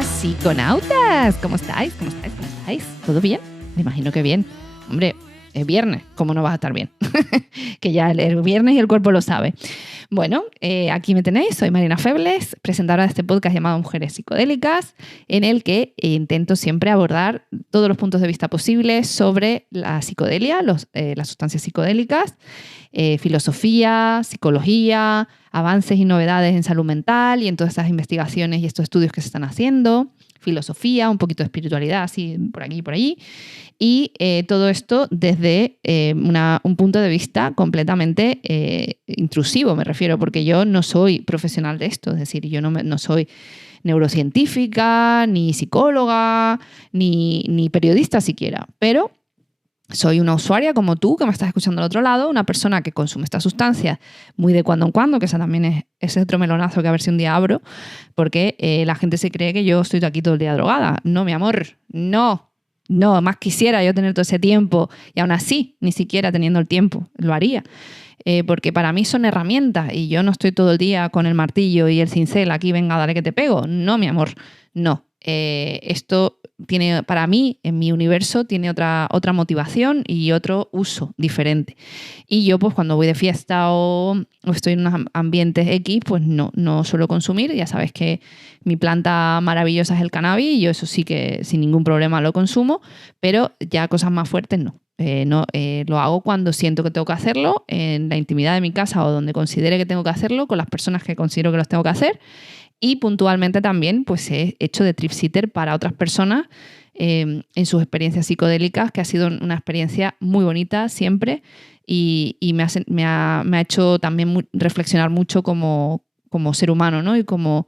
Hola, psiconautas. ¿Cómo estáis? ¿Cómo estáis? ¿Cómo estáis? ¿Todo bien? Me imagino que bien. Hombre, es viernes. ¿Cómo no vas a estar bien? Que ya el viernes y el cuerpo lo sabe. Bueno, aquí me tenéis. Soy Marina Febles, presentadora de este podcast llamado Mujeres Psicodélicas, en el que intento siempre abordar todos los puntos de vista posibles sobre la psicodelia, las sustancias psicodélicas, filosofía, psicología, avances y novedades en salud mental y en todas estas investigaciones y estos estudios que se están haciendo, filosofía, un poquito de espiritualidad, así por aquí y por allí, y todo esto desde un punto de vista completamente intrusivo, me refiero, porque yo no soy profesional de esto, es decir, yo no soy neurocientífica, ni psicóloga, ni periodista siquiera, pero soy una usuaria como tú, que me estás escuchando al otro lado, una persona que consume estas sustancias muy de cuando en cuando, que esa también es ese otro melonazo que a ver si un día abro, porque la gente se cree que yo estoy aquí todo el día drogada. No, mi amor, no, más quisiera yo tener todo ese tiempo y aún así, ni siquiera teniendo el tiempo, lo haría. Porque para mí son herramientas y yo no estoy todo el día con el martillo y el cincel aquí, venga, dale que te pego. No, mi amor, no. Esto tiene, para mí, en mi universo, tiene otra motivación y otro uso diferente. Y yo, pues cuando voy de fiesta o estoy en unos ambientes X, pues no suelo consumir. Ya sabes que mi planta maravillosa es el cannabis y yo eso sí que sin ningún problema lo consumo, pero ya cosas más fuertes no. Lo hago cuando siento que tengo que hacerlo, en la intimidad de mi casa o donde considere que tengo que hacerlo, con las personas que considero que los tengo que hacer. Y puntualmente también pues he hecho de trip sitter para otras personas en sus experiencias psicodélicas, que ha sido una experiencia muy bonita siempre y me ha hecho también reflexionar mucho como ser humano, ¿no? Y como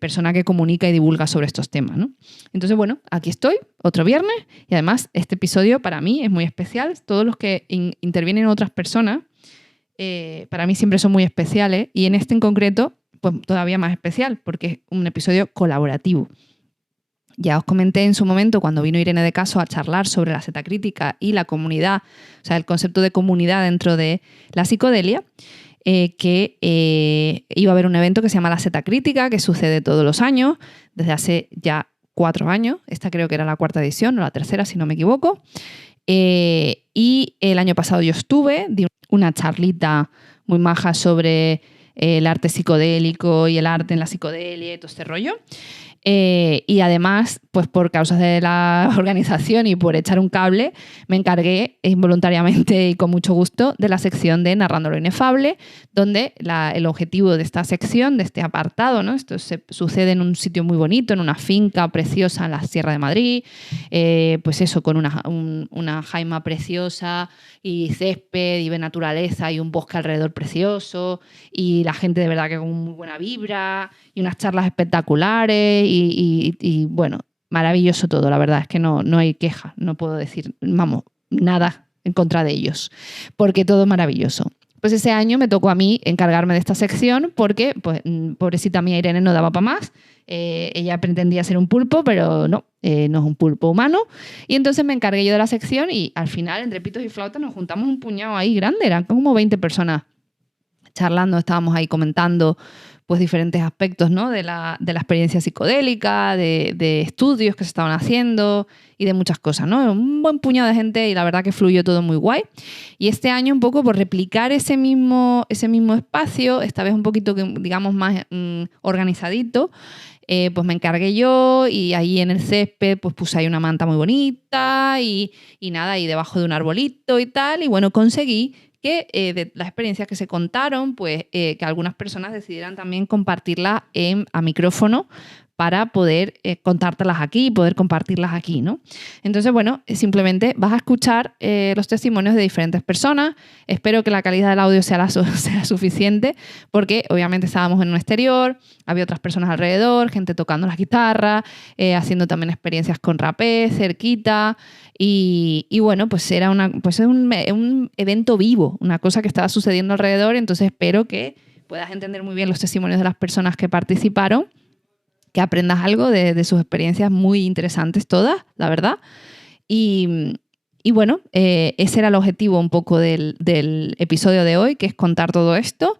persona que comunica y divulga sobre estos temas, ¿no? Entonces, bueno, aquí estoy, otro viernes, y además este episodio para mí es muy especial. Todos los que intervienen otras personas para mí siempre son muy especiales y en este en concreto pues todavía más especial porque es un episodio colaborativo. Ya os comenté en su momento cuando vino Irene de Caso a charlar sobre la seta crítica y la comunidad, o sea, el concepto de comunidad dentro de la psicodelia, que iba a haber un evento que se llama la seta crítica, que sucede todos los años, desde hace ya 4 años. Esta creo que era la 4ª edición o la 3ª, si no me equivoco. Y el año pasado yo estuve, di una charlita muy maja sobre el arte psicodélico y el arte en la psicodelia y todo este rollo. Y además, pues por causas de la organización y por echar un cable, me encargué involuntariamente y con mucho gusto de la sección de Narrando lo Inefable, donde el objetivo de esta sección, de este apartado, ¿no? Esto sucede en un sitio muy bonito, en una finca preciosa en la Sierra de Madrid, pues eso, con una jaima preciosa y césped y naturaleza y un bosque alrededor precioso y la gente de verdad que con muy buena vibra y unas charlas espectaculares y bueno, maravilloso todo, la verdad es que no hay queja, no puedo decir, vamos, nada en contra de ellos, porque todo es maravilloso. Pues ese año me tocó a mí encargarme de esta sección porque, pues, pobrecita mía Irene no daba para más. Ella pretendía ser un pulpo, pero no es un pulpo humano. Y entonces me encargué yo de la sección y al final, entre pitos y flautas, nos juntamos un puñado ahí grande, eran como 20 personas charlando, estábamos ahí comentando pues diferentes aspectos, ¿no? de la experiencia psicodélica, de estudios que se estaban haciendo y de muchas cosas, ¿no? Un buen puñado de gente y la verdad que fluyó todo muy guay. Y este año un poco por replicar ese mismo espacio, esta vez un poquito, digamos, más organizadito, pues me encargué yo y ahí en el césped pues puse ahí una manta muy bonita y nada, y debajo de un arbolito y tal, y bueno, conseguí que de las experiencias que se contaron, pues que algunas personas decidieran también compartirlas a micrófono para poder contártelas aquí y poder compartirlas aquí, ¿no? Entonces, bueno, simplemente vas a escuchar los testimonios de diferentes personas. Espero que la calidad del audio sea suficiente porque obviamente estábamos en un exterior, había otras personas alrededor, gente tocando la guitarra, haciendo también experiencias con rapé cerquita y bueno, pues era un evento vivo, una cosa que estaba sucediendo alrededor, entonces espero que puedas entender muy bien los testimonios de las personas que participaron, que aprendas algo de sus experiencias muy interesantes todas, la verdad. Y bueno, ese era el objetivo un poco del episodio de hoy, que es contar todo esto.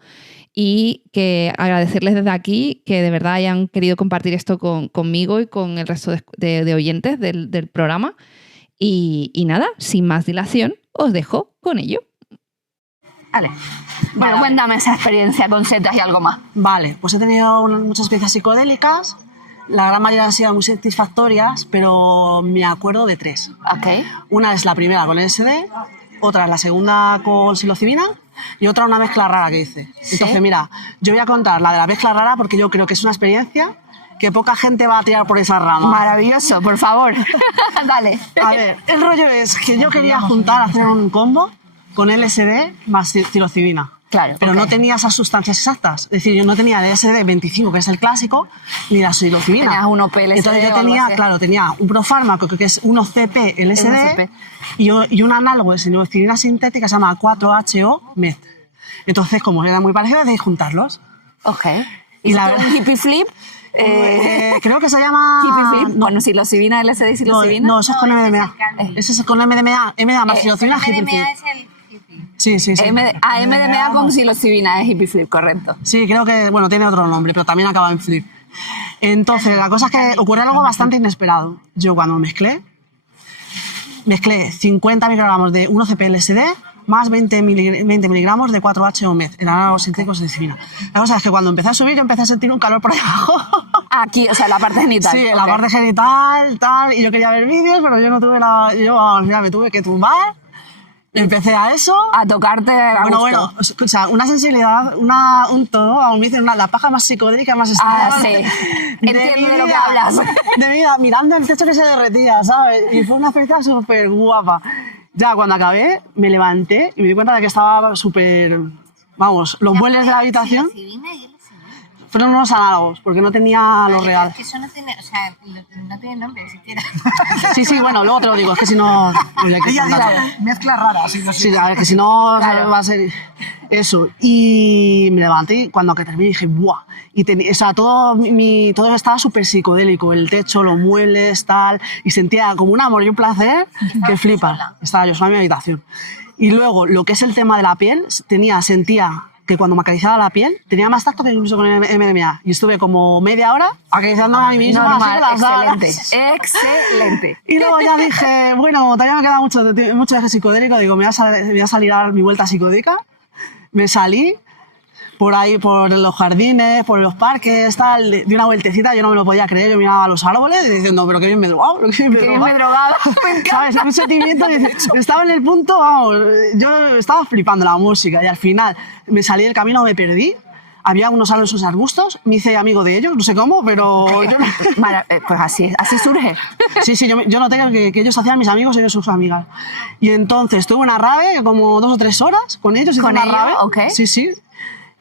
y que agradecerles desde aquí que de verdad hayan querido compartir esto conmigo y con el resto de oyentes del programa. Y nada, sin más dilación, os dejo con ello. Vale. Bueno, cuéntame esa experiencia con setas y algo más. Vale, pues he tenido muchas experiencias psicodélicas. La gran mayoría han sido muy satisfactorias, pero me acuerdo de 3. Ok. Una es la primera con LSD, otra es la segunda con psilocibina y otra una mezcla rara que hice. ¿Sí? Entonces, mira, yo voy a contar la de la mezcla rara porque yo creo que es una experiencia que poca gente va a tirar por esa rama. Maravilloso, por favor. Dale. A ver, el rollo es que yo quería hacer un combo con LSD más psilocibina. Claro. Pero no tenía esas sustancias exactas. Es decir, yo no tenía el LSD 25, que es el clásico, ni la psilocibina. Tenías un OP-LSD. Entonces yo tenía un profármaco que es 1CP LSD y un análogo de psilocibina sintética que se llama 4HO MET. Entonces, como era muy parecido, decidí juntarlos. Ok. Y la un hippie flip? Creo que se llama... Hippie flip. Bueno, psilocibina, LSD y psilocibina. No, eso es con MDMA. Eso es con MDMA más psilocibina, hippie flip. Sí. MDMA con psilocibina es hippie flip, correcto. Sí, creo que, bueno, tiene otro nombre, pero también acaba en flip. Entonces, la cosa es que ocurrió algo bastante inesperado. Yo cuando mezclé 50 microgramos de 1CP LSD más 20 miligramos de 4HO MET, el análogo sintético de psilocibina. La cosa es que cuando empecé a subir, yo empecé a sentir un calor por debajo. Aquí, o sea, la parte genital. Sí, la parte genital, tal, y yo quería ver vídeos, pero yo no tuve al final me tuve que tumbar. Empecé a eso. A tocarte a gusto. Bueno, o sea, una sensibilidad, un todo, a mí me dicen la paja más psicodélica, más extraña. Sí. Entiendo de lo que hablas. De vida, mirando el techo que se derretía, ¿sabes? Y fue una experiencia súper guapa. Ya cuando acabé, me levanté y me di cuenta de que estaba súper... Vamos, los muebles de la habitación... Fueron unos análogos, porque no tenía lo real. Es que eso no tiene, o sea, no tiene nombre siquiera. Sí, bueno, luego te lo digo, es que si no... Mezcla rara, sí. Sí, a ver, que si no va a ser eso. Y me levanté y cuando que terminé dije, ¡buah! Y o sea, todo estaba súper psicodélico, el techo, los muebles, tal, y sentía como un amor y un placer que flipas. Estaba yo sola en mi habitación. Y luego, lo que es el tema de la piel, sentía que cuando me acariciaba la piel tenía más tacto que incluso con el MDMA. Y estuve como media hora acariciándome a mí misma. Normal, excelente. Excelente. Y luego ya dije, bueno, todavía me queda mucho viaje psicodélico. Digo, me voy a salir a dar mi vuelta psicodélica. Me salí por ahí, por los jardines, por los parques, tal, di una vueltecita, yo no me lo podía creer, yo miraba a los árboles diciendo, pero qué bien me he drogado, Qué bien me he drogado, ¿sabes? Un sentimiento, estaba en el punto, vamos, yo estaba flipando la música y al final me salí del camino, me perdí, había unos árboles, arbustos, me hice amigo de ellos, no sé cómo, pero... Pues así surge. Sí, yo noté que ellos hacían mis amigos y ellos sus amigas. Y entonces tuve una rave, como 2 o 3 horas con ellos. ¿Con una ellos? rave. Ok. Sí.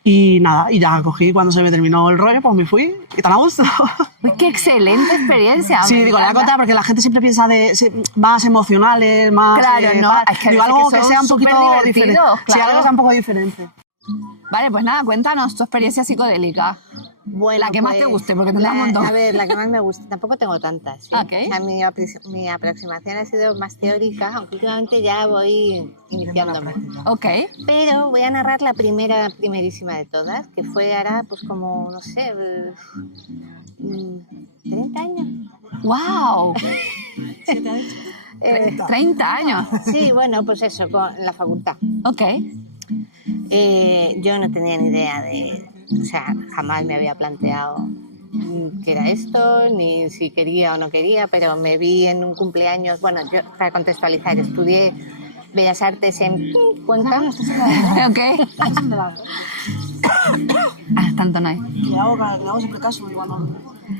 Y nada, y ya cogí, cuando se me terminó el rollo, pues me fui, y tan a gusto. Uy, qué excelente experiencia. Sí, digo, le voy a contar porque la gente siempre piensa más emocionales, más... Claro, no, es que digo, algo que sea un súper poquito diferente. divertidos, Sí, claro. algo que sea un poco diferente. Vale, pues nada, cuéntanos tu experiencia psicodélica. Bueno, La que más te guste, porque tendrás un montón. A ver, la que más me gusta. Tampoco tengo tantas. ¿sí? Ok. O sea, mi aproximación ha sido más teórica, aunque últimamente ya voy iniciándome. Ok. Pero voy a narrar la primerísima de todas, que fue ahora, pues como, no sé, 30 años. ¡Wow! 30. 30 años. Sí, bueno, pues eso, con la facultad. Ok. Yo no tenía ni idea o sea, jamás me había planteado qué era esto, ni si quería o no quería, pero me vi en un cumpleaños, bueno, yo para contextualizar, estudié Bellas Artes en Cuenca. Ok. Tanto no hay. Le hago siempre caso, igual no.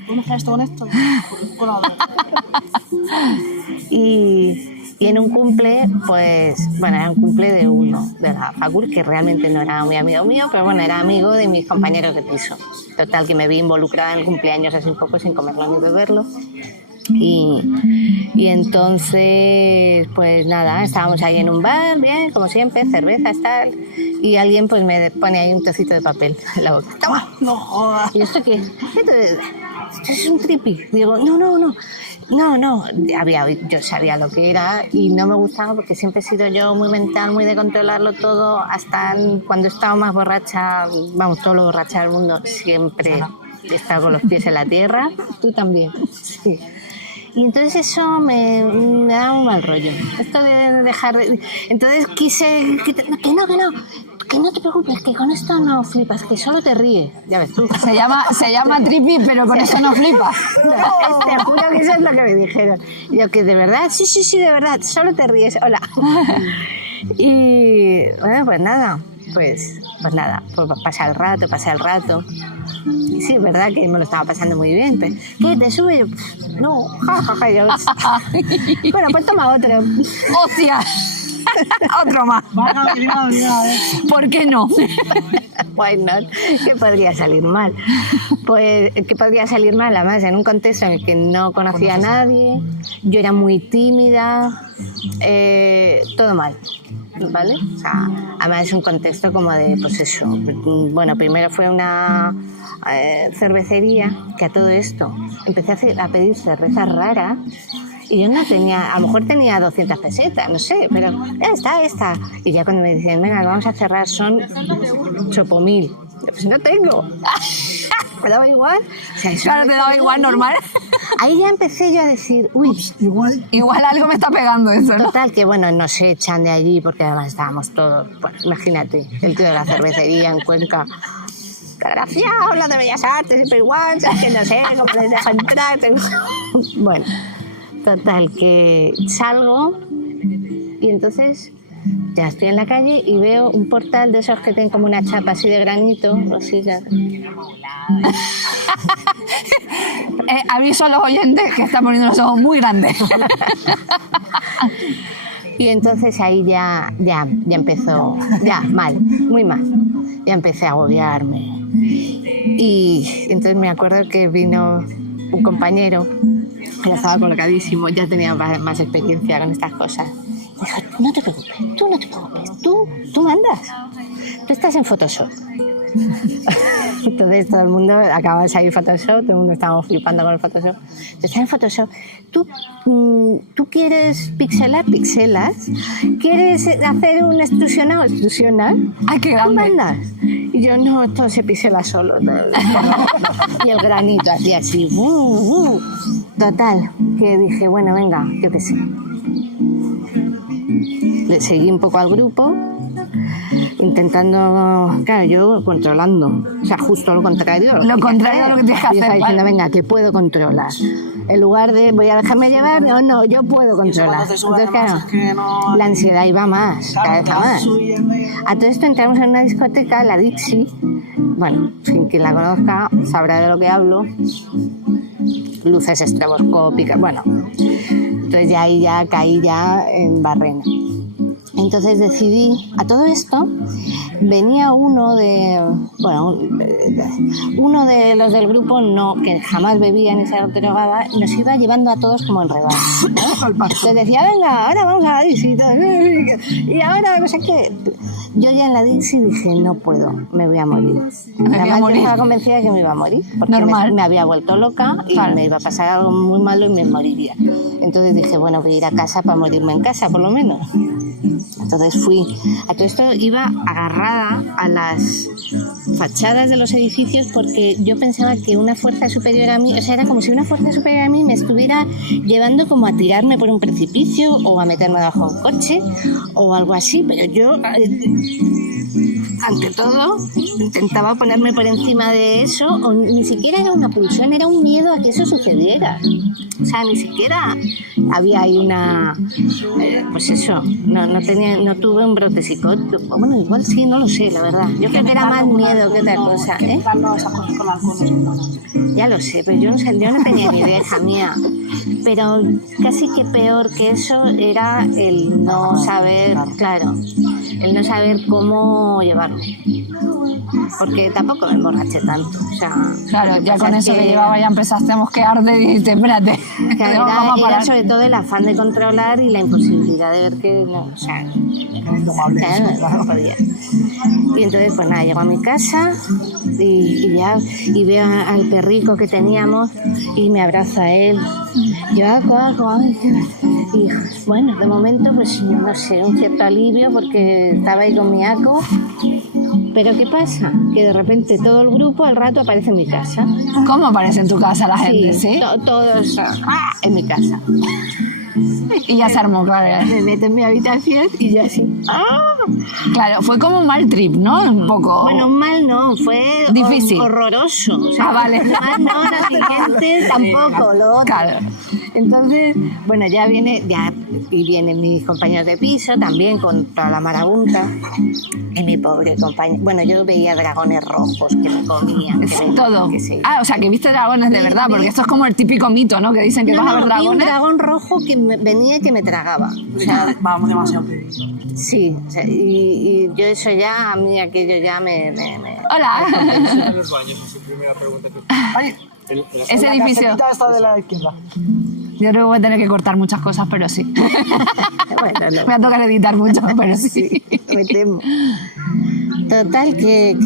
¿Cómo mezclar esto con esto? Y en un cumple, pues, bueno, era un cumple de uno de la facultad, que realmente no era muy amigo mío, pero bueno, era amigo de mis compañeros de piso. Total, que me vi involucrada en el cumpleaños así un poco sin comerlo ni beberlo. Y entonces, pues nada, estábamos ahí en un bar, bien, como siempre, cervezas, tal, y alguien pues me pone ahí un trocito de papel en la boca. ¡Toma! No jodas. ¿Y esto qué? Esto es un tripi. Digo, no. No, yo sabía lo que era y no me gustaba porque siempre he sido yo muy mental, muy de controlarlo todo, hasta cuando he estado más borracha, vamos, todo lo borracha del mundo, siempre he estado con los pies en la tierra. Tú también, sí. Y entonces eso me da un mal rollo. Esto de dejar... Entonces quise... Que no te preocupes, que con esto no flipas, que solo te ríes. Ya ves tú. Se llama trippy, pero con eso no flipas. Te juro que eso es lo que me dijeron. Yo, que de verdad, sí, de verdad, solo te ríes, hola. Y bueno, pues nada, pues pasé el rato. Y sí, es verdad que me lo estaba pasando muy bien. Pero, ¿qué, te sube? Yo, no, jajaja. Yo, bueno, pues toma otro. ¡Hostia! Otro más. ¿Por qué no? Why not? ¿Qué podría salir mal? Pues, ¿qué podría salir mal? Además, en un contexto en el que no conocía a nadie, yo era muy tímida, todo mal, ¿vale? O sea, además es un contexto como de, pues eso, bueno, primero fue una cervecería que a todo esto empecé a pedir cervezas raras. Y yo no tenía, a lo mejor tenía 200 pesetas, no sé, pero esta. Y ya cuando me dicen, venga, vamos a cerrar, son 8.000. Pues no tengo. Me daba igual. O sea, claro, te daba igual, normal. Ahí ya empecé yo a decir, uy, igual algo me está pegando eso, ¿no? Total, que bueno, nos echan de allí porque además estábamos todos, bueno, imagínate, el tío de la cervecería en Cuenca. Desgraciado, la de Bellas Artes, siempre igual, ¿sabes? Que no sé cómo les deja entrar. Bueno. Total, que salgo y entonces ya estoy en la calle y veo un portal de esos que tienen como una chapa así de granito. Así que... aviso a los oyentes que están poniendo los ojos muy grandes. Y entonces ahí ya empezó, mal, muy mal. Ya empecé a agobiarme. Y entonces me acuerdo que vino un compañero. Ya estaba colocadísimo, ya tenía más experiencia con estas cosas. Dijo, no te preocupes, tú mandas. Tú estás en Photoshop. Entonces todo el mundo acaba de salir Photoshop, todo el mundo estábamos flipando con el Photoshop. Tú estás en Photoshop, tú quieres pixelas, quieres hacer un extrusionado. ¡Ay, qué grande! ¿Tú mandas? Y yo, no, esto se pixela solo. Y el granito hacía así. Total, que dije, bueno, venga, yo qué sé. Le seguí un poco al grupo, intentando, claro, yo controlando, o sea, justo lo contrario. Lo contrario de lo que tienes que hacer. Yo estaba diciendo, venga, que puedo controlar. En lugar de, voy a dejarme llevar, no, yo puedo controlar. Entonces, claro, la ansiedad iba más, cada vez más. A todo esto entramos en una discoteca, la Dixie. Bueno, sin quien la conozca sabrá de lo que hablo. Luces estroboscópicas, bueno. Entonces ya ahí caí en barrena. Entonces decidí, a todo esto, venía uno de los del grupo, que jamás bebía ni se drogaba, nos iba llevando a todos como enredados, ¿no? Entonces decía, venga, ahora vamos a la Dixie, y ahora no sé qué. Yo ya en la Dixie dije, no puedo, me voy a morir. Además, yo estaba convencida de que me iba a morir, porque me había vuelto loca y me iba a pasar algo muy malo y me moriría. Entonces dije, bueno, voy a ir a casa para morirme en casa, por lo menos. Entonces fui. A todo esto iba agarrada a las fachadas de los edificios porque yo pensaba que una fuerza superior a mí, o sea, era como si una fuerza superior a mí me estuviera llevando como a tirarme por un precipicio o a meterme bajo un coche o algo así, pero yo, ante todo, intentaba ponerme por encima de eso, o ni siquiera era una pulsión, era un miedo a que eso sucediera. O sea, ni siquiera había ahí una... pues eso, no tuve un brote psicótico. Bueno, igual sí, no lo sé, la verdad. Yo creo que era más miedo que otra cosa. Ya lo sé, pero yo no tenía ni idea, hija mía. Pero casi que peor que eso era el no saber, claro, el no saber cómo llevarlo. Porque tampoco me emborraché tanto. O sea, claro, ya con eso que llevaba ya empezaste a mosquearte y dijiste, espérate. Era sobre todo el afán de controlar y la imposibilidad de ver que no, o sea, no podía. Y entonces, pues nada, llego a mi casa y veo al perrico que teníamos y me abrazo a él. Yo hago, y bueno, de momento, pues no sé, un cierto alivio porque estaba ahí con mi aco. Pero ¿qué pasa? Que de repente todo el grupo al rato aparece en mi casa. ¿Cómo aparece en tu casa la gente? ¿Sí? Todos en mi casa. Y ya se armó, claro. Me meto en mi habitación y yo así. Claro, fue como un mal trip, ¿no? Un poco. Bueno, mal no, fue difícil. Horroroso. O sea, vale. Mal no, lo siguiente tampoco, lo otro. Claro. Entonces, bueno, y vienen mis compañeros de piso también con toda la marabunta. Y mi pobre compañero, bueno, yo veía dragones rojos que me comían. Todo. Sí. O sea, que viste dragones de verdad, porque esto es como el típico mito, ¿no? Que dicen que vas a ver vi dragones. un dragón rojo que venía y que me tragaba. O sea, Vamos demasiado. sí, o sea, y yo eso ya, a mí aquello ya me... Hola. En los baños, es su primera pregunta que... Ay, Ese la edificio. casetita esta de la izquierda. Yo creo que voy a tener que cortar muchas cosas, pero sí. Bueno, no. Me va a tocar editar mucho, pero sí. Me temo. Total, que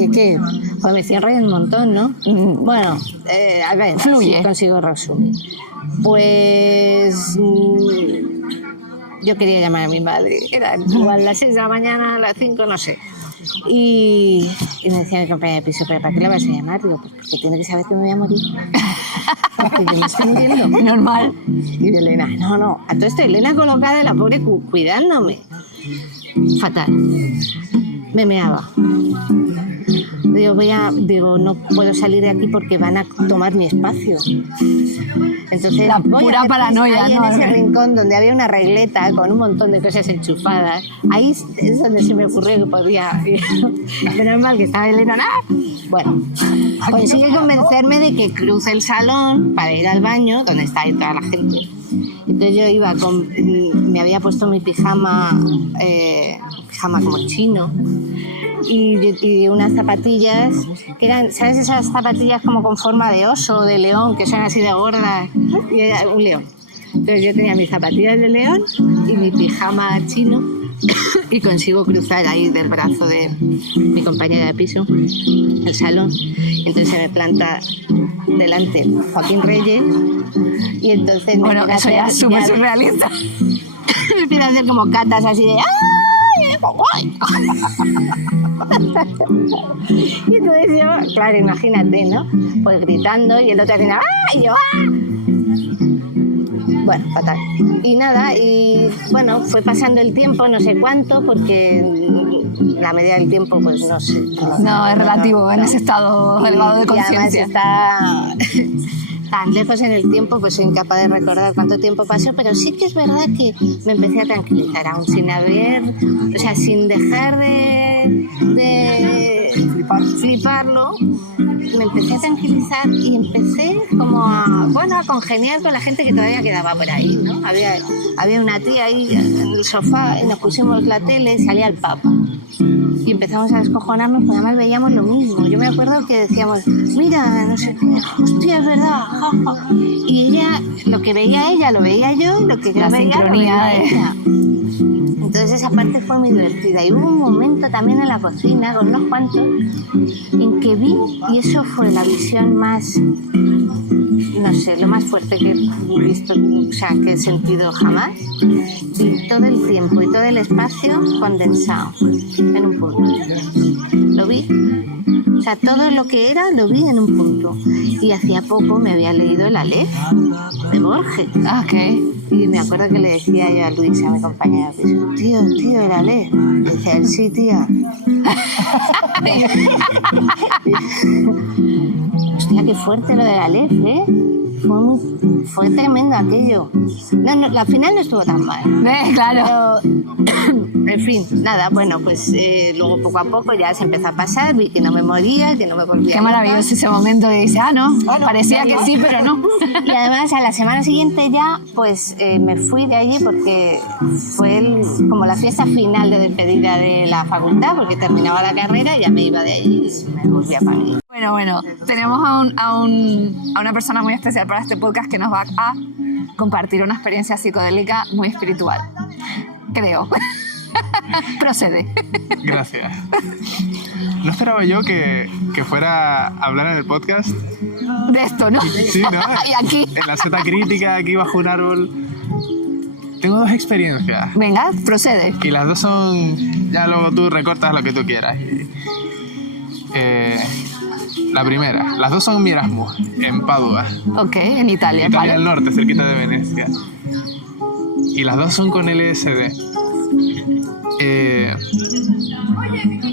pues me cierro un montón, ¿no? Bueno, a ver, Fluye. si consigo resumir. Pues yo quería llamar a mi madre. Era igual las 6 de la mañana, a las 5, no sé. Y me decía mi compañera de piso, ¿pero para qué la vas a llamar? Digo, pues porque tiene que saber que me voy a morir. Porque yo me estoy muriendo. Normal. Y Elena, no. A todo esto, Elena colocada, la pobre, cuidándome. Fatal. Me meaba. Digo, no puedo salir de aquí porque van a tomar mi espacio. Entonces, La pura paranoia, ahí ¿no? en ese rincón donde había una regleta con un montón de cosas enchufadas, ahí es donde se me ocurrió que podía ir. Menos mal que estaba Elena. Bueno, consigue convencerme de que cruce el salón para ir al baño, donde está ahí toda la gente. Entonces yo iba me había puesto mi pijama como chino, y unas zapatillas que eran, ¿sabes? Esas zapatillas como con forma de oso o de león, que son así de gordas, y era un león. Entonces yo tenía mis zapatillas de león y mi pijama chino y consigo cruzar ahí del brazo de mi compañera de piso el salón. Entonces se me planta delante Joaquín Reyes y entonces Bueno, eso ya es súper surrealista. me empieza a hacer como catas así de ¡ay! Y entonces yo, claro, imagínate, ¿no? Pues gritando y el otro haciendo ¡ah! Y yo ¡ah! Bueno, fatal. Y nada, y bueno, fue pasando el tiempo, no sé cuánto, porque la medida del tiempo, pues no sé. No, es relativo en ese estado elevado de conciencia. Y además está tan lejos en el tiempo, pues soy incapaz de recordar cuánto tiempo pasó, pero sí que es verdad que me empecé a tranquilizar, aún sin sin dejar de fliparlo, me empecé a tranquilizar y empecé como a congeniar con la gente que todavía quedaba por ahí, ¿no? Había una tía ahí en el sofá y nos pusimos la tele y salía el Papa. Y empezamos a descojonarnos, porque además veíamos lo mismo. Yo me acuerdo que decíamos, mira, no sé qué, hostia, es verdad, jaja. Y ella, lo que veía ella, lo veía yo, y lo que yo La veía, lo sincronía veía ella. Entonces esa parte fue muy divertida. Y hubo un momento también en la cocina, con unos cuantos, en que vi, y eso fue la visión más, no sé, lo más fuerte que he visto, que he sentido jamás. Vi todo el tiempo y todo el espacio condensado en un punto. Lo vi. O sea, todo lo que era lo vi en un punto. Y hacía poco me había leído el Aleph de Borges. Ok. Y me acuerdo que le decía yo a Luisa, mi compañera, tío, el Aleph. Y decía él, sí, tía. Hostia, qué fuerte lo del Aleph, ¿eh? Fue tremendo aquello. No, al final no estuvo tan mal. Claro. Pero, en fin, nada, bueno, pues luego poco a poco ya se empezó a pasar, vi que no me moría, que no me volvía. Qué maravilloso ese momento de dice, parecía que sí, pero no. Y además a la semana siguiente ya, pues me fui de allí porque fue como la fiesta final de despedida de la facultad, porque terminaba la carrera y ya me iba de allí y me volvía para mí. Bueno, tenemos a una persona muy especial para este podcast que nos va a compartir una experiencia psicodélica muy espiritual, creo. Procede. Gracias. No esperaba yo que fuera a hablar en el podcast. De esto, ¿no? Sí, ¿no? Y aquí. En la Zeta Crítica, aquí bajo un árbol. Tengo 2 experiencias. Venga, procede. Y las 2 son... Ya luego tú recortas lo que tú quieras. La primera. Las 2 son en mi Erasmus, en Padua. Ok, en Italia, Italia vale. del Norte, cerquita de Venecia. Y las 2 son con LSD.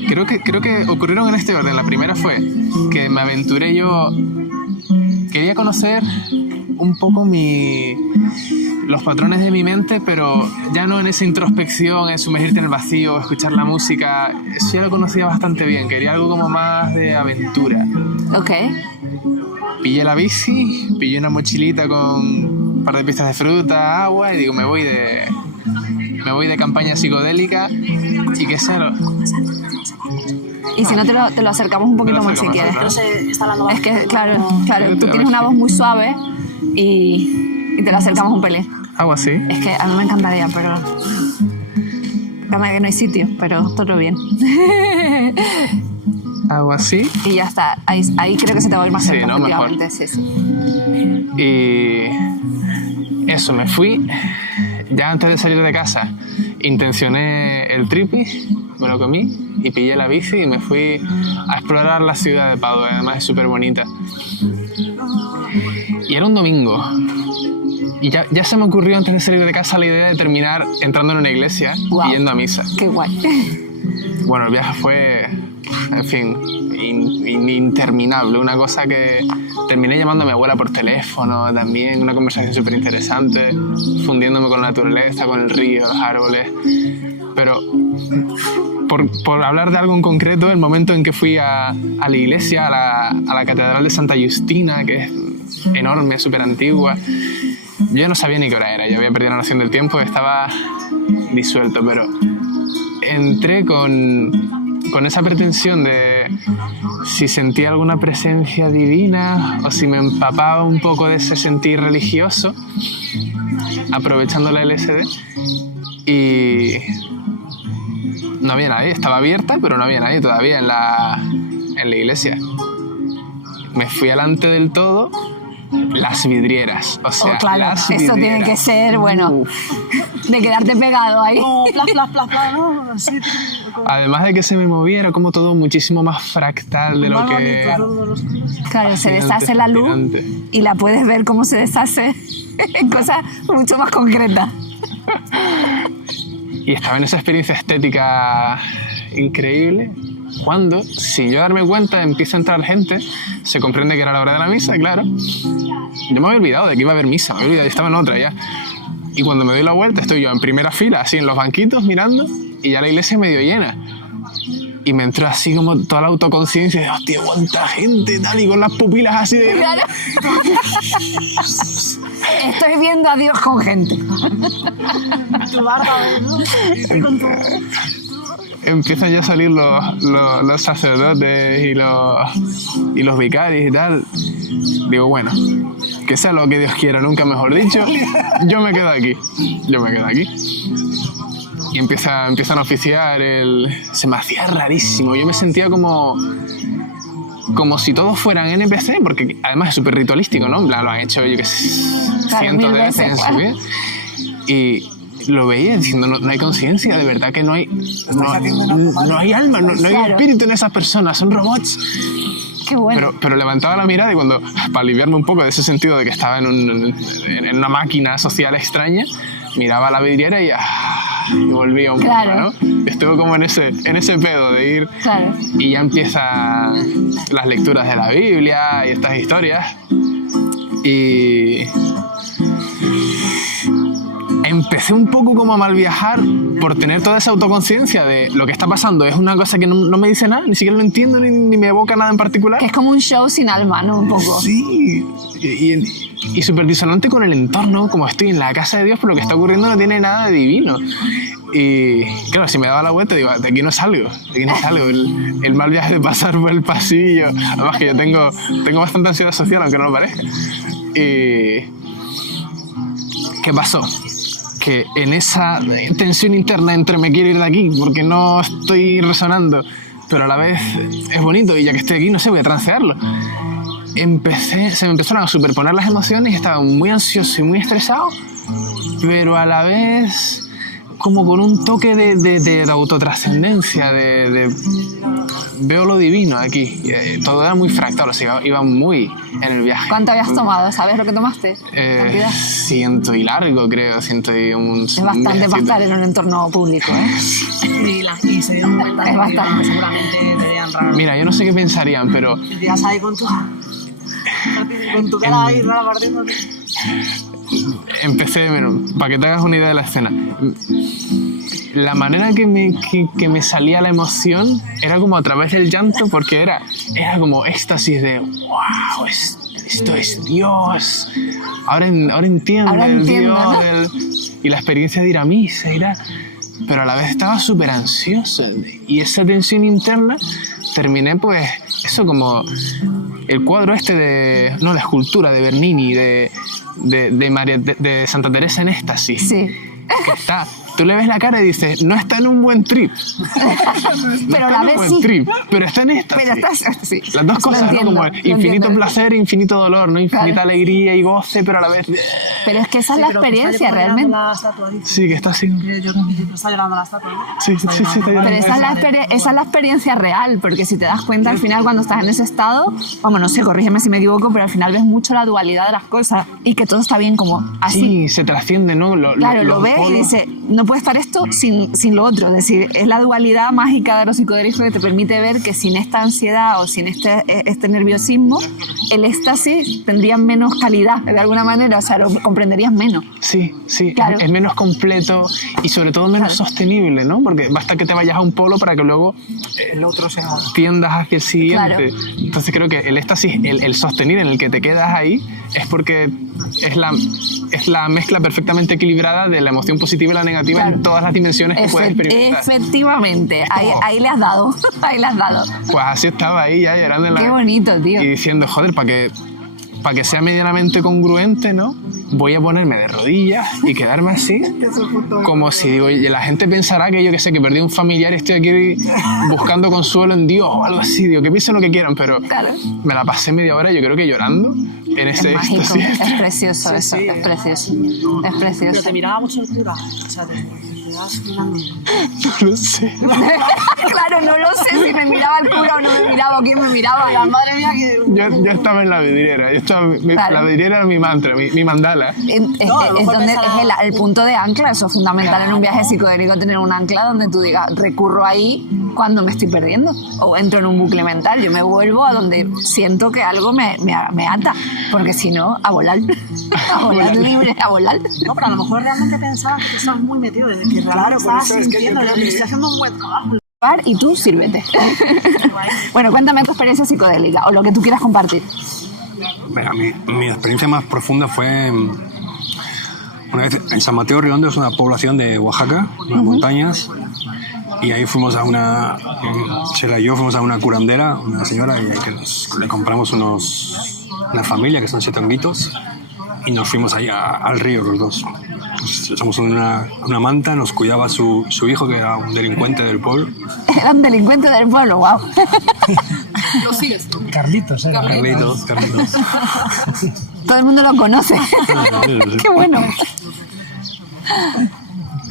Creo que ocurrieron en este orden. La primera fue que me aventuré yo... Quería conocer un poco los patrones de mi mente, pero ya no en esa introspección, en sumergirte en el vacío, escuchar la música. Eso ya lo conocía bastante bien. Quería algo como más de aventura. Ok. Pillé la bici, pillé una mochilita con un par de pistas de fruta, agua, y digo, me voy de campaña psicodélica y qué sé. Y si no, te lo acercamos un poquito más si quieres. Pero se está hablando Es que, claro, tú tienes una voz muy suave y te la acercamos un pelín. Algo así. Es que a mí me encantaría, pero... Además que no hay sitio, pero todo bien. Algo así. Y ya está. Ahí creo que se te va a ir más Sí, cerca, ¿no? Mejor. efectivamente. Sí. Y eso, me fui. Ya antes de salir de casa, intencioné el tripi, me lo comí y pillé la bici y me fui a explorar la ciudad de Padua. Además es súper bonita. Y era un domingo. Y ya se me ocurrió antes de salir de casa la idea de terminar entrando en una iglesia y yendo a misa. Qué guay. Bueno, el viaje fue, en fin, interminable. Una cosa que terminé llamando a mi abuela por teléfono también, una conversación súper interesante, fundiéndome con la naturaleza, con el río, los árboles. Pero por hablar de algo en concreto, el momento en que fui a la iglesia, a la catedral de Santa Justina, que es enorme, súper antigua, yo ya no sabía ni qué hora era, yo había perdido la noción del tiempo, estaba disuelto, pero entré con esa pretensión de si sentía alguna presencia divina o si me empapaba un poco de ese sentir religioso, aprovechando la LSD, y no había nadie, estaba abierta, pero no había nadie todavía en la iglesia. Me fui delante del todo, las vidrieras, o sea, claro, las eso vidrieras. tiene que ser, bueno, de quedarte pegado ahí. No, plas, ¿no? Así. Además de que se me moviera como todo muchísimo más fractal de lo Más que... bonito, todos los colores. Claro, se Fascinante, deshace la luz fascinante. y la puedes ver cómo se deshace en cosas mucho más concretas. Y estaba en esa experiencia estética increíble cuando, sin yo darme cuenta, empieza a entrar gente, se comprende que era la hora de la misa, claro. Yo me había olvidado de que iba a haber misa, me había olvidado, yo estaba en otra ya. Y cuando me doy la vuelta estoy yo en primera fila, así en los banquitos mirando, y ya la iglesia medio llena. Y me entró así como toda la autoconciencia de, hostia, cuánta gente, tal, y con las pupilas así de... Claro. Estoy viendo a Dios con gente. Tu barba, ¿no? Y con tu... Empiezan ya a salir los sacerdotes y los vicarios y tal. Digo, bueno, que sea lo que Dios quiera, nunca mejor dicho, yo me quedo aquí. Y empiezan a oficiar se me hacía rarísimo. Yo me sentía como si todos fueran NPC, porque además es súper ritualístico, ¿no? En plan, lo han hecho, yo qué sé, cientos de veces en su vida. Y lo veía diciendo, no hay conciencia, de verdad que no hay alma, no hay espíritu en esas personas, son robots. Qué bueno. Pero levantaba la mirada y cuando, para aliviarme un poco de ese sentido de que estaba en una máquina social extraña, miraba a la vidriera y volvía un poco, ¿no? Estuve como en ese pedo de ir, y ya empiezan las lecturas de la Biblia y estas historias, y empecé un poco como a mal viajar por tener toda esa autoconciencia de lo que está pasando. Es una cosa que no me dice nada, ni siquiera lo entiendo, ni me evoca nada en particular. Que es como un show sin alma, ¿no? Un poco. Sí, y súper disonante con el entorno, como estoy en la casa de Dios, pero lo que está ocurriendo no tiene nada de divino. Y claro, si me daba la vuelta, digo, de aquí no salgo. El mal viaje de pasar por el pasillo. Además que yo tengo bastante ansiedad social, aunque no lo parezca. Y ¿qué pasó? que en esa tensión interna entre me quiero ir de aquí porque no estoy resonando, pero a la vez es bonito y ya que estoy aquí, no sé, voy a transearlo. Se me empezaron a superponer las emociones y estaba muy ansioso y muy estresado, pero a la vez como con un toque de autotrascendencia, veo lo divino aquí. Todo era muy fractal, o sea, iba muy en el viaje. ¿Cuánto habías tomado? ¿Sabes lo que tomaste? ¿Cantidad? 100 y largo, creo, 100 y un... Es bastante para estar en un entorno público, ¿eh? Y se dieron cuenta Es bastante. seguramente te veían raro. Mira, yo no sé qué pensarían, pero... Te ibas ahí con tu cara ahí rara partiéndote. Empecé, para que te hagas una idea de la escena, la manera que me salía la emoción era como a través del llanto, porque era como éxtasis de wow, esto es Dios, ahora entiendo el entiendo, Dios, ¿no? y la experiencia de ir a misa, pero a la vez estaba súper ansioso, y esa tensión interna terminé pues eso como el cuadro la escultura de Bernini de Santa Teresa en éxtasis. Sí. Que está, tú le ves la cara y dices, no está en un buen trip. Pero a la vez sí. Trip, pero está en éxtasis. Pero estás, sí. Las dos cosas, entiendo, ¿no? Como infinito placer, infinito dolor, ¿no? Infinita Claro. alegría y goce, pero a la vez... Pero es que esa es la experiencia realmente. Sí, que está así. Yo creo que está llorando la estatua, ¿no? Sí, está llorando. Pero esa es la experiencia real, porque si te das cuenta al final cuando estás en ese estado, vamos, no sé, corrígeme si me equivoco, pero al final ves mucho la dualidad de las cosas y que todo está bien como así. Sí, se trasciende, ¿no? Claro, lo ves y dices, no puede estar esto sin lo otro. Es decir, es la dualidad mágica de los psicodélicos que te permite ver que sin esta ansiedad o sin este nerviosismo, el éxtasis tendría menos calidad, de alguna manera, o sea, lo comprenderías menos. Sí, Claro. es menos completo y sobre todo menos sostenible, ¿no? Porque basta que te vayas a un polo para que luego El otro se va. tiendas hacia el siguiente. Claro. Entonces creo que el éxtasis, el sostener en el que te quedas ahí, es porque es la mezcla perfectamente equilibrada de la emoción positiva y la negativa en todas las dimensiones que puedes experimentar. Efectivamente, ahí le has dado, ahí le has dado. Pues así estaba ahí ya llorando en la... Qué bonito, tío. Y diciendo, joder, para que sea medianamente congruente, ¿no? Voy a ponerme de rodillas y quedarme así, como si digo, y la gente pensará que yo que sé, que perdí un familiar y estoy aquí buscando consuelo en Dios o algo así, digo, que piensen lo que quieran, pero Claro. me la pasé media hora, yo creo que llorando en ese Es mágico, éxtasis. es precioso eso, es precioso. Es Pero precioso. te miraba mucho el cura. O sea, te ibas mirando. No lo sé. Claro, no lo sé si me miraba el cura o no me miraba o quién me miraba. La madre mía que... Yo estaba en la vidriera, Claro. la vidriera era mi mantra, mi mandala. Es No, donde es el punto de ancla, eso es fundamental en un viaje psicodélico, tener un ancla donde tú digas, recurro ahí cuando me estoy perdiendo o entro en un bucle mental, yo me vuelvo a donde siento que algo me ata, porque si no, a volar libre, a volar. No, pero a lo mejor realmente pensabas que estabas muy metido, de que realmente estabas sintiendo, que estoy haciendo un buen trabajo. Y tú sírvete. Bueno, cuéntame tu experiencia psicodélica o lo que tú quieras compartir. Mira, mi experiencia más profunda fue una vez en San Mateo Redondo, es una población de Oaxaca, unas montañas, y ahí fuimos a Sheila y yo fuimos a una curandera, una señora, y ahí le compramos una familia que son 7 honguitos, y nos fuimos ahí al río los dos. Nos echamos una manta, nos cuidaba su hijo, que era un delincuente del pueblo. Era un delincuente del pueblo, wow. Lo sigues. Carlitos, ¿eh? Carlitos. Todo el mundo lo conoce. Qué bueno.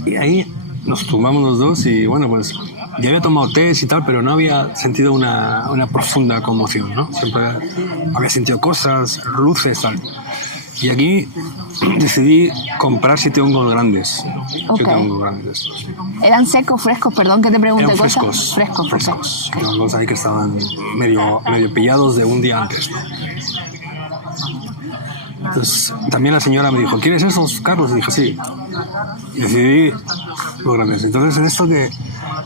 Y ahí nos tumbamos los dos y bueno, pues ya había tomado tés y tal, pero no había sentido una profunda conmoción, ¿no? Siempre había sentido cosas, luces, tal. Y aquí decidí comprar 7 hongos grandes. Ok. 7 hongos grandes. ¿Eran secos, frescos? Perdón que te pregunte Eran cosas. frescos. Frescos. Eran hongos ahí que estaban medio pillados de un día antes, ¿no? Entonces, también la señora me dijo, ¿quieres esos, Carlos? Y dije, sí. Y decidí los grandes. Entonces, en esto que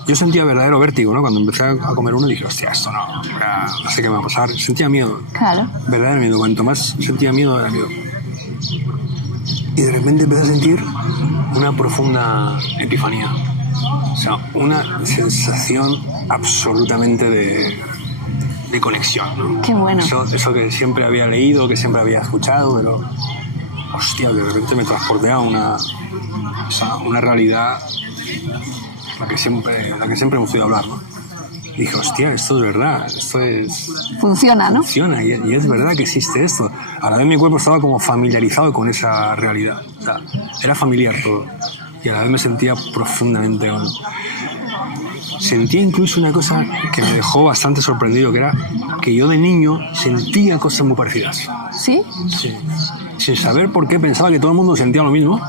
yo sentía verdadero vértigo, ¿no? Cuando empecé a comer uno, dije, hostia, esto no sé qué me va a pasar. Sentía miedo. Claro. Verdadero miedo. Cuanto más sentía miedo, era miedo. Y de repente empecé a sentir una profunda epifanía. O sea, una sensación absolutamente de conexión, ¿no? Qué bueno. Eso que siempre había leído, que siempre había escuchado, pero hostia, de repente me transporté a una realidad la que siempre hemos oído hablar, ¿no? Y dije, hostia, esto es verdad, Funciona, ¿no? Funciona, y es verdad que existe esto. A la vez mi cuerpo estaba como familiarizado con esa realidad, o sea, era familiar todo, y a la vez me sentía profundamente hondo. Sentía incluso una cosa que me dejó bastante sorprendido, que era que yo de niño sentía cosas muy parecidas. ¿Sí? Sí. Sin saber por qué pensaba que todo el mundo sentía lo mismo.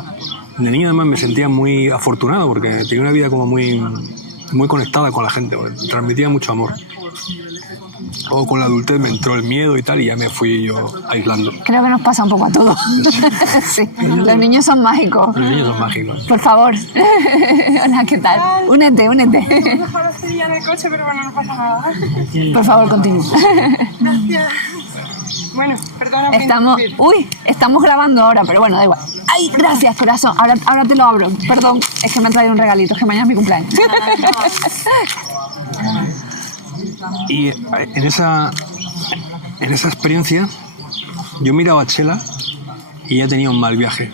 De niño además me sentía muy afortunado porque tenía una vida como muy conectada con la gente, transmitía mucho amor. Luego con la adultez me entró el miedo y tal, y ya me fui yo aislando. Creo que nos pasa un poco a todos. Sí. Los niños son mágicos. Los niños son mágicos. Por favor. Hola, ¿qué tal? Únete. Mejor sería en el coche, pero bueno, no pasa nada. Por favor, continúa. Gracias. Bueno, perdona. Estamos grabando ahora, pero bueno, da igual. Ay, gracias, corazón. Ahora te lo abro. Perdón, es que me han traído un regalito, es que mañana es mi cumpleaños. Y en esa experiencia yo miraba a Chela y ella tenía un mal viaje.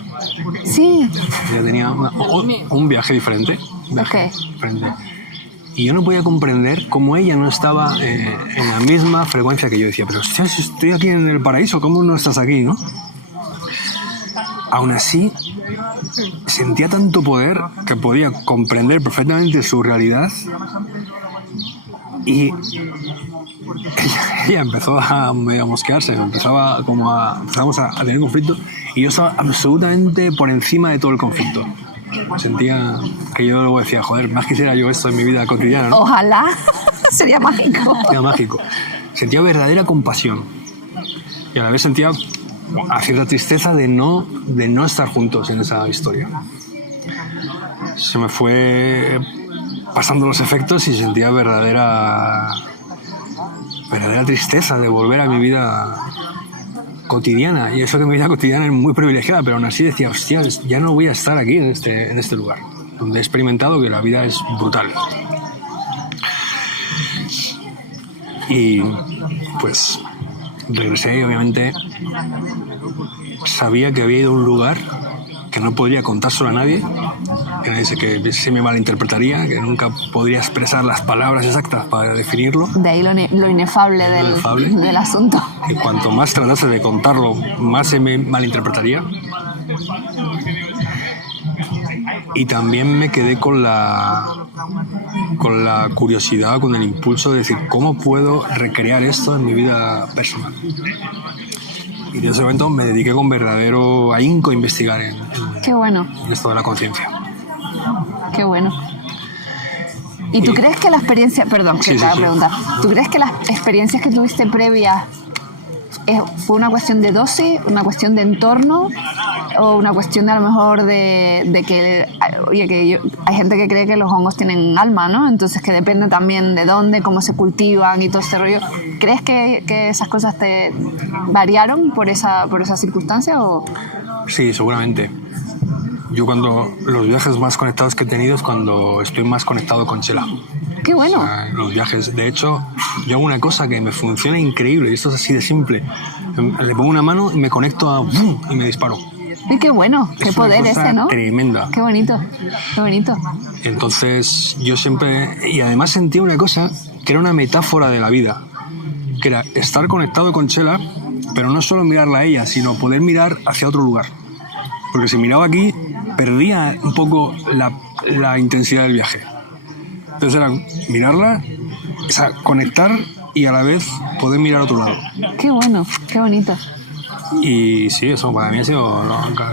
Sí. Ella tenía un viaje diferente. Diferente. Y yo no podía comprender cómo ella no estaba en la misma frecuencia que yo. Decía, pero hostia, si estoy aquí en el paraíso, ¿cómo no estás aquí, no? Aún así, sentía tanto poder que podía comprender perfectamente su realidad. Y ella empezó a mosquearse, empezamos a tener conflicto, y yo estaba absolutamente por encima de todo el conflicto. Sentía que yo luego decía, joder, más quisiera yo esto en mi vida cotidiana, ¿no? Ojalá. Sería mágico. Sería mágico. Sentía verdadera compasión y a la vez sentía a cierta tristeza de no estar juntos en esa historia. Se me fue pasando los efectos y sentía verdadera tristeza de volver a mi vida cotidiana. Y eso que mi vida cotidiana es muy privilegiada, pero aún así decía, hostia, ya no voy a estar aquí en este lugar, donde he experimentado que la vida es brutal. Y pues regresé y obviamente sabía que había ido a un lugar que no podría contárselo a nadie, que se me malinterpretaría, que nunca podría expresar las palabras exactas para definirlo. De ahí lo inefable del asunto. Que cuanto más tratase de contarlo, más se me malinterpretaría. Y también me quedé con la curiosidad, con el impulso de decir, ¿cómo puedo recrear esto en mi vida personal? Y de ese momento me dediqué con verdadero ahínco a investigar en esto de la conciencia. Qué bueno. ¿Y tú crees que la experiencia... Perdón, que te voy a preguntar. ¿Tú crees que las experiencias que tuviste previas fue una cuestión de dosis, una cuestión de entorno, o una cuestión de a lo mejor de que... Oye, hay gente que cree que los hongos tienen alma, ¿no? Entonces que depende también de dónde, cómo se cultivan y todo este rollo. ¿Crees que esas cosas te variaron por esa circunstancia o...? Sí, seguramente. Yo cuando los viajes más conectados que he tenido es cuando estoy más conectado con Chela. ¡Qué bueno! O sea, los viajes, de hecho, yo hago una cosa que me funciona increíble, y esto es así de simple. Le pongo una mano y me conecto y me disparo. ¡Y qué bueno! ¡Qué poder ese, ¿no? Tremenda. ¡Qué bonito! ¡Qué bonito! Entonces yo siempre... Y además sentía una cosa que era una metáfora de la vida, que era estar conectado con Chela, pero no solo mirarla a ella, sino poder mirar hacia otro lugar. Porque si miraba aquí, perdía un poco la intensidad del viaje. Entonces era mirarla, o sea, conectar y a la vez poder mirar a otro lado. ¡Qué bueno! ¡Qué bonito! Y sí, eso para mí ha sido...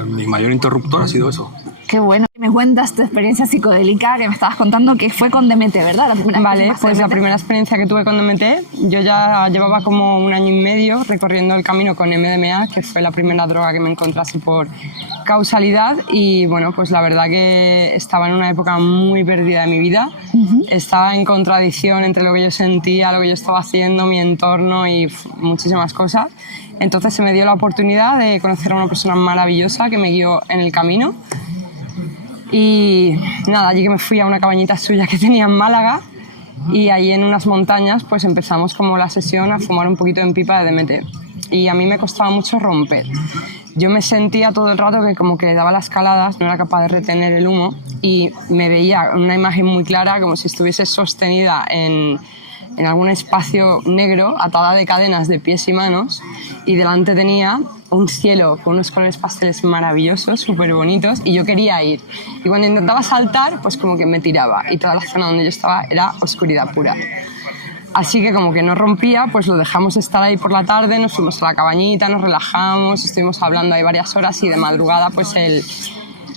mi mayor interruptor ha sido eso. Qué bueno. Me cuentas tu experiencia psicodélica que me estabas contando que fue con DMT, ¿verdad? Vale, pues la primera experiencia que tuve con DMT, yo ya llevaba como 1 año y medio recorriendo el camino con MDMA, que fue la primera droga que me encontré así por causalidad, y bueno, pues la verdad que estaba en una época muy perdida de mi vida. Estaba en contradicción entre lo que yo sentía, lo que yo estaba haciendo, mi entorno y muchísimas cosas. Entonces se me dio la oportunidad de conocer a una persona maravillosa que me guió en el camino. Y nada, allí que me fui a una cabañita suya que tenía en Málaga, y allí en unas montañas pues empezamos como la sesión a fumar un poquito en pipa de DMT. Y a mí me costaba mucho romper. yo me sentía todo el rato que como que le daba las escaladas, no era capaz de retener el humo y me veía una imagen muy clara como si estuviese sostenida en algún espacio negro, atada de cadenas de pies y manos, y delante tenía un cielo con unos colores pasteles maravillosos, súper bonitos, y yo quería ir. Y cuando intentaba saltar, pues como que me tiraba, y toda la zona donde yo estaba era oscuridad pura. Así que como que no rompía, pues lo dejamos estar ahí por la tarde, nos fuimos a la cabañita, nos relajamos, estuvimos hablando ahí varias horas, y de madrugada pues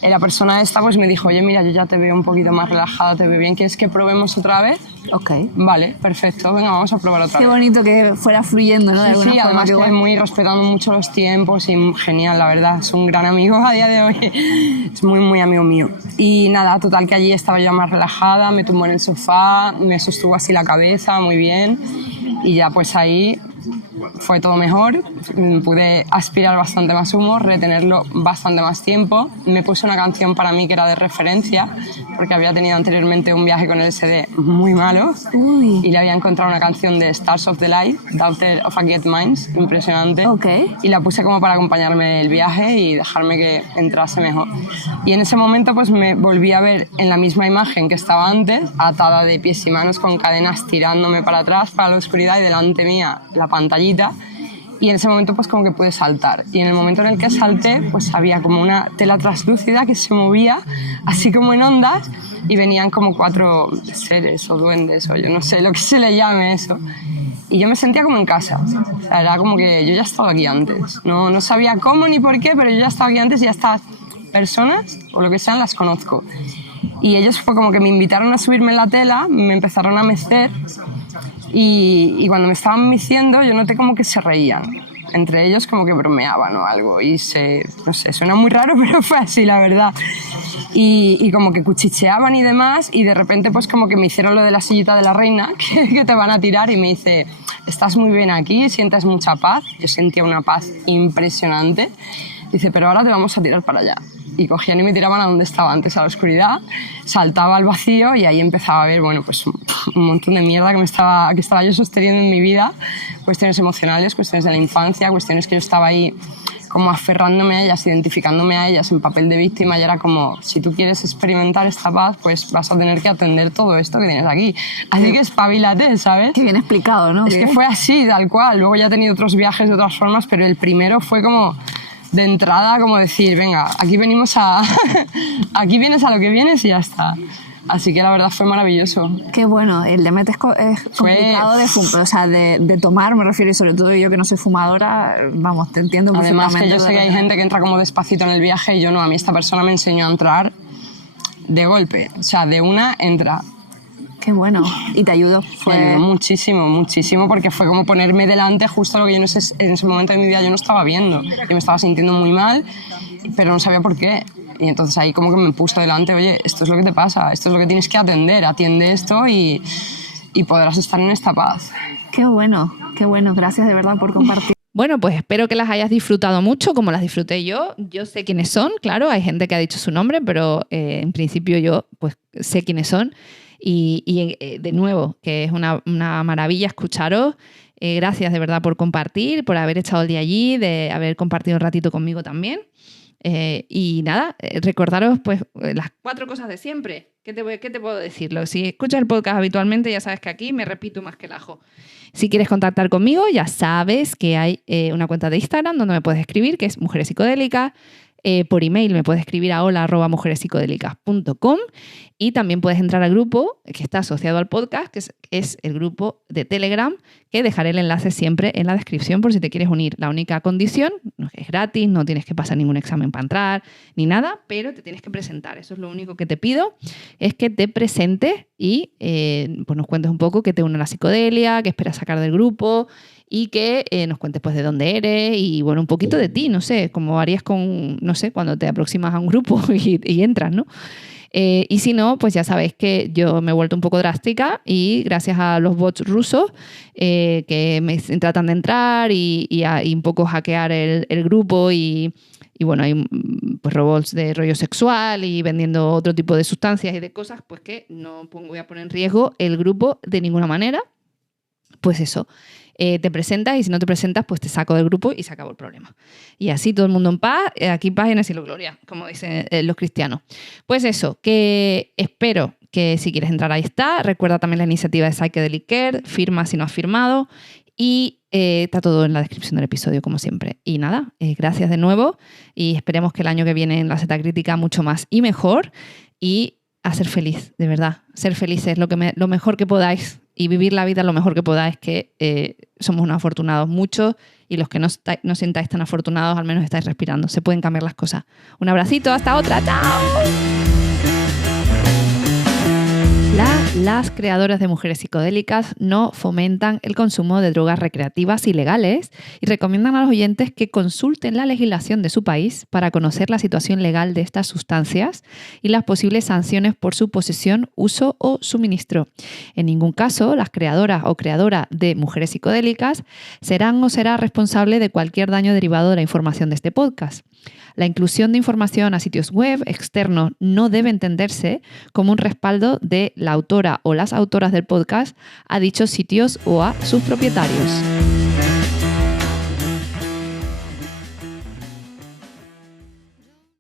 la persona esta pues me dijo, oye, mira, yo ya te veo un poquito más relajada, te veo bien, ¿quieres que probemos otra vez? Ok. Vale, perfecto, venga, vamos a probar otra Qué vez. bonito que fuera fluyendo, ¿no? De alguna Sí, forma, además qué que guay. muy respetando mucho los tiempos y genial, la verdad, es un gran amigo a día de hoy, es muy, muy amigo mío. Y nada, total que allí estaba yo más relajada, me tumbó en el sofá, me sostuvo así la cabeza, muy bien, y ya pues ahí fue todo mejor, pude aspirar bastante más humo, retenerlo bastante más tiempo, me puse una canción para mí que era de referencia, porque había tenido anteriormente un viaje con LSD muy malo. Uy. Y le había encontrado una canción de Stars of the Light, Daughter of a Get Minds, impresionante. Ok. Y la puse como para acompañarme el viaje y dejarme que entrase mejor. Y en ese momento pues me volví a ver en la misma imagen que estaba antes, atada de pies y manos con cadenas tirándome para atrás, para la oscuridad, y delante mía la pantallita. Y en ese momento pues como que pude saltar. Y en el momento en el que salté pues había como una tela translúcida que se movía así como en ondas y venían como 4 seres o duendes o yo no sé lo que se le llame eso. Y yo me sentía como en casa. O sea, era como que yo ya estaba aquí antes. No sabía cómo ni por qué, pero yo ya estaba aquí antes y ya estas personas o lo que sean las conozco. Y ellos fue como que me invitaron a subirme en la tela, me empezaron a mecer. Y cuando me estaban meciendo yo noté como que se reían. Entre ellos como que bromeaban o algo. Y no sé, suena muy raro, pero fue así, la verdad. Y como que cuchicheaban y demás. Y de repente pues como que me hicieron lo de la sillita de la reina, que te van a tirar. Y me dice, estás muy bien aquí, sientes mucha paz. Yo sentía una paz impresionante. Dice, pero ahora te vamos a tirar para allá. Y cogían y me tiraban a donde estaba antes, a la oscuridad, saltaba al vacío y ahí empezaba a ver, bueno, pues un montón de mierda que estaba yo sosteniendo en mi vida, cuestiones emocionales, cuestiones de la infancia, cuestiones que yo estaba ahí como aferrándome a ellas, identificándome a ellas en papel de víctima, y era como, si tú quieres experimentar esta paz, pues vas a tener que atender todo esto que tienes aquí. Así que espabilate, ¿sabes? Qué bien explicado, ¿no? Es que fue así, tal cual. Luego ya he tenido otros viajes de otras formas, pero el primero fue como de entrada, como decir, venga, aquí venimos aquí vienes a lo que vienes y ya está. Así que la verdad fue maravilloso. Qué bueno, el DMT es complicado de tomar, me refiero, y sobre todo yo que no soy fumadora, vamos, te entiendo Además perfectamente. que yo sé que hay gente que entra como despacito en el viaje y yo no, a mí esta persona me enseñó a entrar de golpe, o sea, de una entra. Qué bueno, y te ayudó. Me ayudó muchísimo, muchísimo, porque fue como ponerme delante justo lo que yo en ese momento de mi vida yo no estaba viendo. Yo me estaba sintiendo muy mal, pero no sabía por qué. Y entonces ahí como que me puso delante, oye, esto es lo que te pasa, esto es lo que tienes que atender, atiende esto y podrás estar en esta paz. Qué bueno, gracias de verdad por compartir. Bueno, pues espero que las hayas disfrutado mucho, como las disfruté yo. Yo sé quiénes son, claro, hay gente que ha dicho su nombre, pero en principio yo pues sé quiénes son. Y de nuevo, que es una maravilla escucharos. Gracias de verdad por compartir, por haber echado el día allí, de haber compartido un ratito conmigo también. Y nada, recordaros pues las 4 cosas de siempre. ¿Qué te puedo decirlo? Si escuchas el podcast habitualmente, ya sabes que aquí me repito más que el ajo. Si quieres contactar conmigo, ya sabes que hay una cuenta de Instagram donde me puedes escribir, que es Mujeres Psicodélicas. Por email me puedes escribir a hola@mujerespsicodélicas.com, y también puedes entrar al grupo que está asociado al podcast, que es el grupo de Telegram, que dejaré el enlace siempre en la descripción por si te quieres unir. La única condición es gratis, no tienes que pasar ningún examen para entrar ni nada, pero te tienes que presentar. Eso es lo único que te pido, es que te presentes y pues nos cuentes un poco qué te une a la psicodelia, qué esperas sacar del grupo, y que nos cuentes pues de dónde eres y bueno, un poquito de ti, no sé, como harías no sé, cuando te aproximas a un grupo y entras, ¿no? Y si no, pues ya sabéis que yo me he vuelto un poco drástica y gracias a los bots rusos que me tratan de entrar y un poco hackear el grupo y bueno, hay pues robots de rollo sexual y vendiendo otro tipo de sustancias y de cosas, pues que no voy a poner en riesgo el grupo de ninguna manera. Pues eso. te presentas y si no te presentas, pues te saco del grupo y se acabó el problema. Y así todo el mundo en paz, aquí paz en el cielo gloria, como dicen los cristianos. Pues eso, que espero que si quieres entrar ahí está. Recuerda también la iniciativa de Psychedelic Care, firma si no has firmado y está todo en la descripción del episodio como siempre. Y nada, gracias de nuevo y esperemos que el año que viene en la Zeta Crítica mucho más y mejor y a ser feliz, de verdad. Ser felices, lo mejor que podáis y vivir la vida lo mejor que podáis, que somos unos afortunados muchos y los que no sintáis tan afortunados al menos estáis respirando. Se pueden cambiar las cosas. Un abracito, hasta otra. ¡Chao! Las creadoras de Mujeres Psicodélicas no fomentan el consumo de drogas recreativas ilegales y recomiendan a los oyentes que consulten la legislación de su país para conocer la situación legal de estas sustancias y las posibles sanciones por su posesión, uso o suministro. En ningún caso, las creadoras o creadora de Mujeres Psicodélicas serán o será responsable de cualquier daño derivado de la información de este podcast. La inclusión de información a sitios web externos no debe entenderse como un respaldo de la autora o las autoras del podcast a dichos sitios o a sus propietarios.